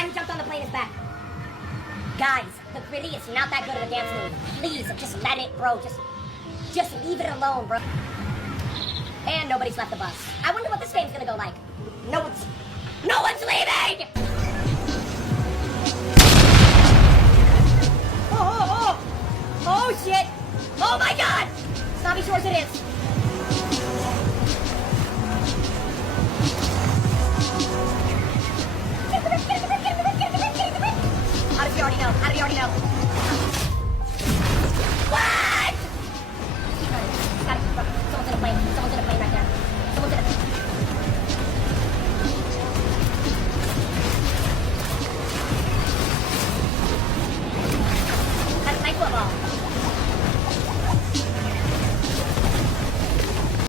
guy who jumped on the plane is back. Guys, the Gritty is not that good at a dance move. Please, just let it, bro. Just leave it alone, bro. And nobody's left the bus. I wonder what this game's gonna go like. No one's leaving! Oh, shit! Oh my god! Snobby Shores it is.